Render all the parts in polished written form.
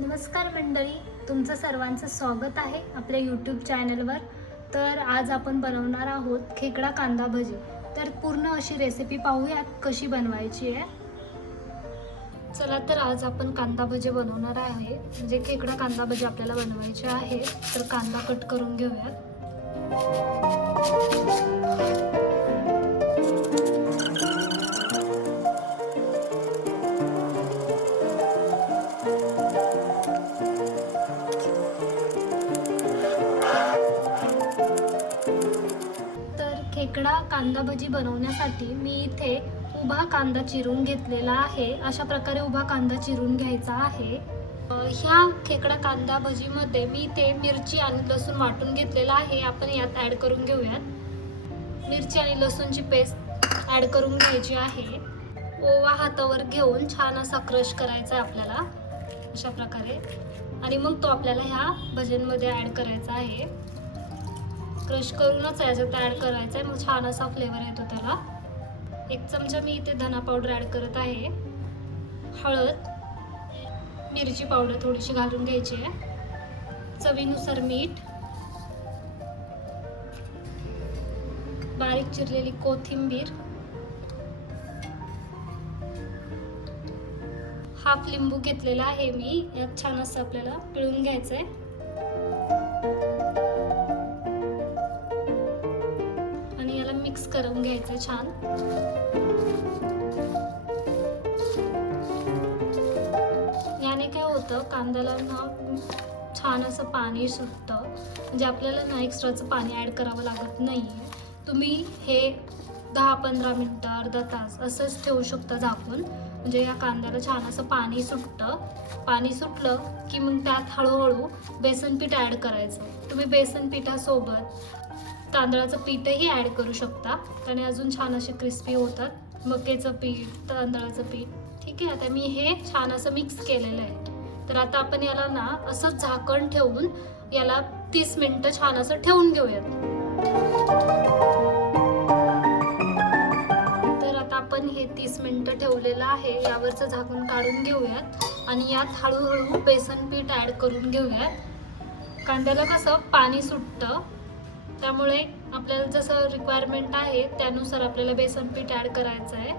नमस्कार मंडळी, तुमचं सर्वांचं स्वागत आहे आपल्या यूट्यूब चॅनलवर. तर आज आपण बनवणार आहोत खेकडा कांदा भजी. तर पूर्ण अशी रेसिपी पाहूयात कशी बनवायची आहे. चला तर आज आपण कांदा भजी बनवणार आहे. म्हणजे खेकडा कांदा भजी आपल्याला बनवायचे आहे. तर कांदा कट करून घेऊयात. खेकडा कांदा भजी बनवण्यासाठी मी इथे उभा कांदा चिरून घेतलेला आहे. अशा प्रकारे उभा कांदा चिरून घ्यायचा आहे. ह्या खेकडा कांदा भजीमध्ये मी इथे मिरची आणि लसूण वाटून घेतलेला आहे. आपण यात ॲड करून घेऊयात. मिरची आणि लसूणची पेस्ट ॲड करून घ्यायची आहे. ओवा हातावर घेऊन छान असा क्रश करायचा आहे आपल्याला अशा प्रकारे, आणि मग तो आपल्याला ह्या भज्यांमध्ये ॲड करायचा आहे. क्रश करूनच याच्यात ॲड करायचा आहे, मग छान असा फ्लेवर येतो त्याला. 1 चमचा मी इथे धना पावडर ॲड करत आहे. हळद, मिरची पावडर थोडीशी घालून घ्यायची आहे. चवीनुसार मीठ, बारीक चिरलेली कोथिंबीर, हाफ लिंबू घेतलेला आहे मी. यात छान असं आपल्याला पिळून घ्यायचं आहे. मिक्स करून घ्यायचं छान. याने काय होतं, कांद्याला ना छान असं पाणी सुटतं. म्हणजे आपल्याला ना एक्स्ट्राचं पाणी ॲड करावं लागत नाही. तुम्ही हे 10-15 मिनटं, अर्धा तास असंच ठेवू शकता झाकून. म्हणजे या कांद्याला छान असं पाणी सुटतं. पाणी सुटलं की मग त्यात हळूहळू बेसन पीठ ॲड करायचं. तुम्ही बेसन पिठासोबत तांदळाचं पीठही ॲड करू शकता, त्याने अजून छान असे क्रिस्पी होतात. मक्याचं पीठ, तांदळाचं पीठ. ठीक आहे, आता मी हे छान असं मिक्स केलेलं आहे. तर आता आपण याला ना असंच झाकण ठेवून याला 30 मिनिटं छान असं ठेवून घेऊयात. तर आता आपण हे 30 मिनिटं ठेवलेलं आहे. यावरचं झाकण काढून घेऊयात आणि यात हळूहळू बेसन पीठ ॲड करून घेऊयात. कांद्याला कसं पाणी सुटतं, त्यामुळे आपल्याला जसं रिक्वायरमेंट आहे त्यानुसार आपल्याला बेसन पीठ ॲड करायचं आहे.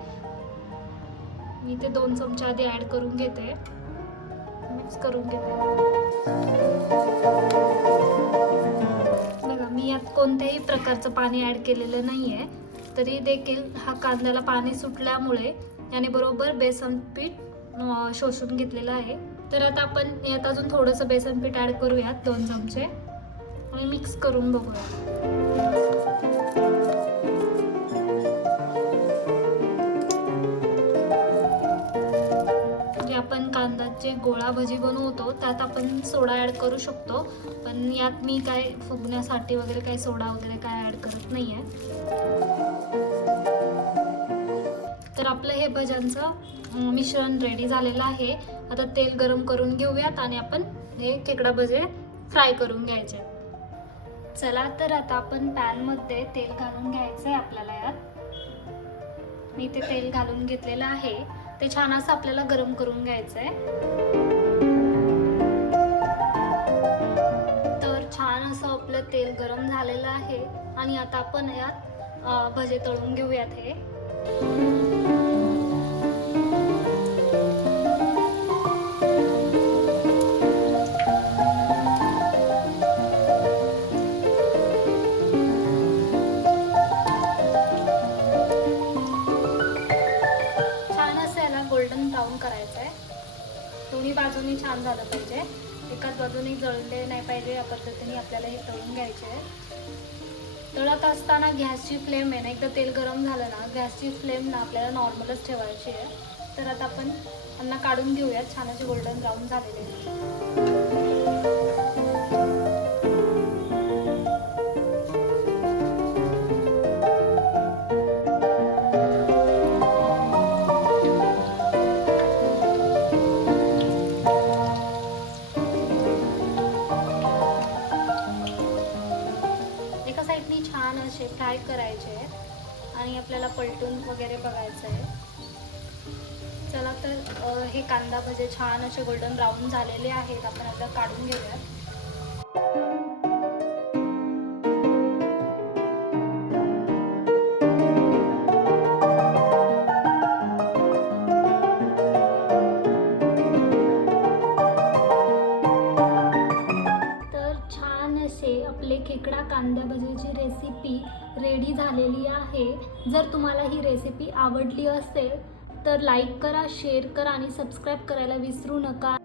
मी ते 2 चमचे आधी ॲड करून घेते, मिक्स करून घेते. बघा, मी यात कोणत्याही प्रकारचं पाणी ॲड केलेलं नाही आहे. तरी देखील हा कांद्याला पाणी सुटल्यामुळे याने बरोबर बेसन पीठ शोषून घेतलेलं आहे. तर आता आपण यात अजून थोडंसं बेसन पीठ ॲड करूयात, 2 चमचे, आणि मिक्स करून बघूया. जे आपण कांद्याचे गोळा भजी बनवतो त्यात आपण सोडा ॲड करू शकतो, पण यात मी काय फुगण्यासाठी वगैरे काही सोडा वगैरे काय ॲड करत नाही आहे. तर आपलं हे भज्यांचं मिश्रण रेडी झालेलं आहे. आता तेल गरम करून घेऊयात आणि आपण हे खेकडा भजे फ्राय करून घ्यायचे. चला तर आता आपण पॅनमध्ये तेल घालून घ्यायचं आहे आपल्याला. यात मी ते तेल घालून घेतलेलं आहे. ते छान असं आपल्याला गरम करून घ्यायचं आहे. तर छान असं आपलं तेल गरम झालेलं आहे आणि आता आपण यात भजे तळून घेऊयात. हे गोल्डन ब्राऊन करायचं आहे. दोन्ही बाजूनी छान झालं पाहिजे. एकाच बाजूने जळले नाही पाहिजे. या पद्धतीने आपल्याला हे तळून घ्यायचे आहे. तळत असताना गॅसची फ्लेम आहे ना, एकदा तेल गरम झालं ना, गॅसची फ्लेम ना आपल्याला नॉर्मलच ठेवायची आहे. तर आता आपण त्यांना काढून घेऊयात. छान असे गोल्डन ब्राऊन झालेले. छान असे फ्राय करायचे आणि आपल्याला पलटून वगैरे बघायचं आहे. चला तर हे कांदा भजे छान असे गोल्डन ब्राऊन झालेले आहेत. आपण आता काढून घेऊयात. तर छान असे आपले खेकडा कांदा भजीची रेसिपी रेडी झालेली आहे. जर तुम्हाला ही रेसिपी आवडली असेल तर लाईक करा, शेअर करा आणि सबस्क्राईब करायला विसरू नका.